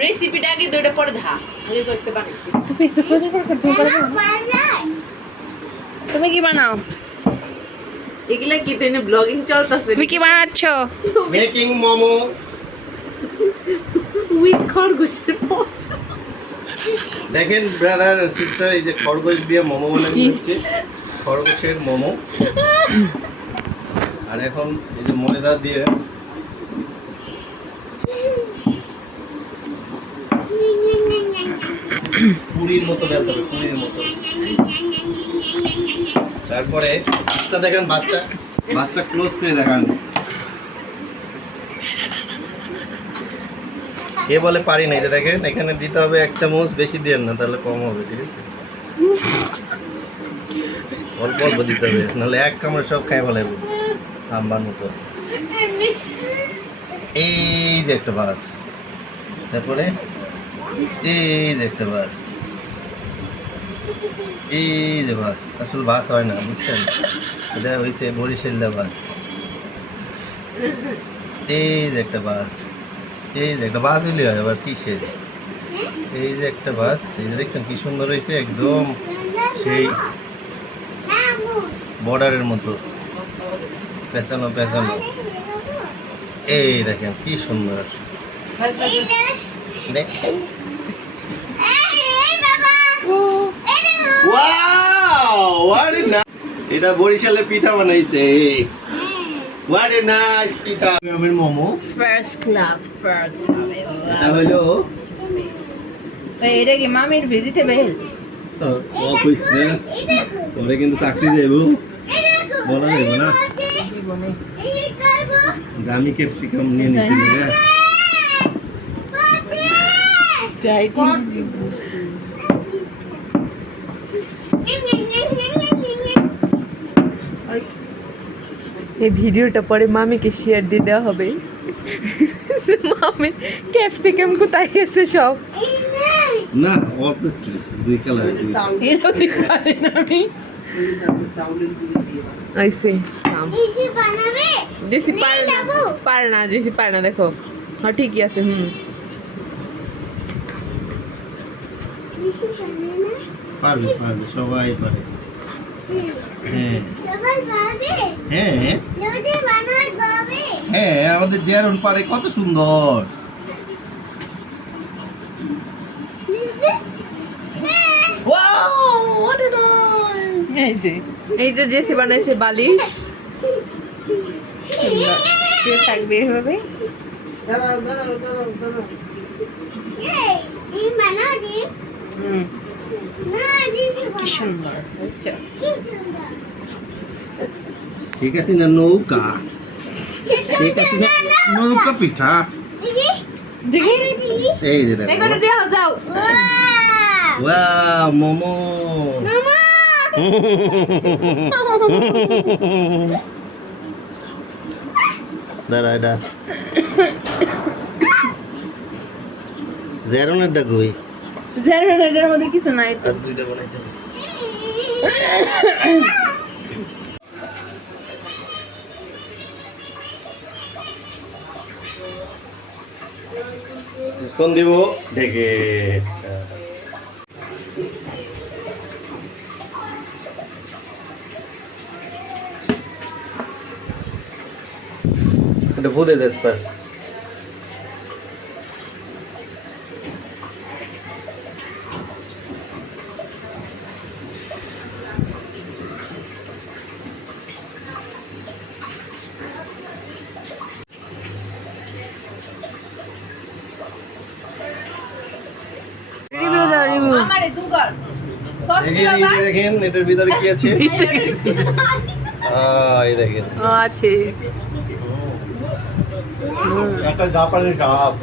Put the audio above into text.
রেসিপিটা আগে দুটো পরে ধা আগে করতে পারি। তুমি তো প্রচুর করতে পারবে না। তুমি কি বানাও? এগুলা কি তুমি ব্লগিং চলতেছে? তুমি কি বানাচ্ছো? মেকিং মোমো উইথ খরগোশের পোস্ট। দেখেন ব্রাদার সিস্টার, এই যে খরগোশ দিয়ে মোমো বানানো হচ্ছে, খরগোশের মোমো। আর এখন এই যে ময়দা দিয়ে পুরির মতো বেলতে হবে, পুরির মতো। তারপরে বাসটা দেখেন, বাসটা ক্লোজ করে দেখান। এ বলে পারি না, এই যে দেখেন এখানে দিতে হবে 1 চামচ, বেশি দিয়েন না তাহলে কম হবে, ঠিক আছে? অল্প অল্প দিতে হবে, নাহলে এক কামড়ে সব খাই ফেলে আম্বার মতো। এই যে একটা বাস, তারপরে এই যে একটা বাস, এই যে বাস। আসলে বাস হয় না, বুঝছেন? এটা হয়েছে বরিশাল্লা বাস। এই যে একটা বাস, এই যে একটা বাস হইলে হয় আবার কিসের? এই যে একটা বাস, এই যে দেখছেন কি সুন্দর হয়েছে, একদম সেই বর্ডারের মতো পেঁচানো পেঁচানো। এই দেখেন কি সুন্দর, দেখেন। এটা বরিশালের পিঠা বানাইছে। What a nice পিঠা। গ্রামের মোমো ফার্স্ট ক্লাস, ফার্স্ট হবে। এটা হলো এটা কি মামির ভেজিটেবল? ও কইস না, ওরে কিন্তু চাকরি দেব বলা যাবে না। দামি ক্যাপসিকাম নিয়ে নিয়েছিল রে। এই ভিডিওটা পরে মামিকে শেয়ার দিয়ে দেওয়া হবে। মামি ক্যাপসিকাম কোথায় গেছে সব? না অল্প একটু দুই কালার। এরও দিতে পারি না আমি। আইসে জেসি পারে না দেখো। হ্যাঁ ঠিকই আছে। পারবে পারবে, সবাই পারে। হ্যাঁ হ্যাঁ হ্যাঁ, আমাদের জেরন পারে, কত সুন্দর। এইটা জেসি বানাইছে বালিশ। থাকবে এভাবে। কি সুন্দর। আচ্ছা ঠিক আছে না, নৌকা। ঠিক আছে না, নৌকা পিঠা। দেখি এই যে দেখো, এখানে দাও যাও। ওয়াও মোমো। দাঁড়া, এটা জেরনের ডাকুই। জেনারেটরের মধ্যে কিছু নাই তো। আর দুইটা বানাইতে হবে। কোন দিব ঢেকে। এটা ভুদে দেশ পর রিভিউ দাও, রিভিউ। আমারে দুগল সস দেখেন, এই যে দেখেন এটার ভিতরে কি আছে। এই দেখেন আছে একটা জাপানি কাপ।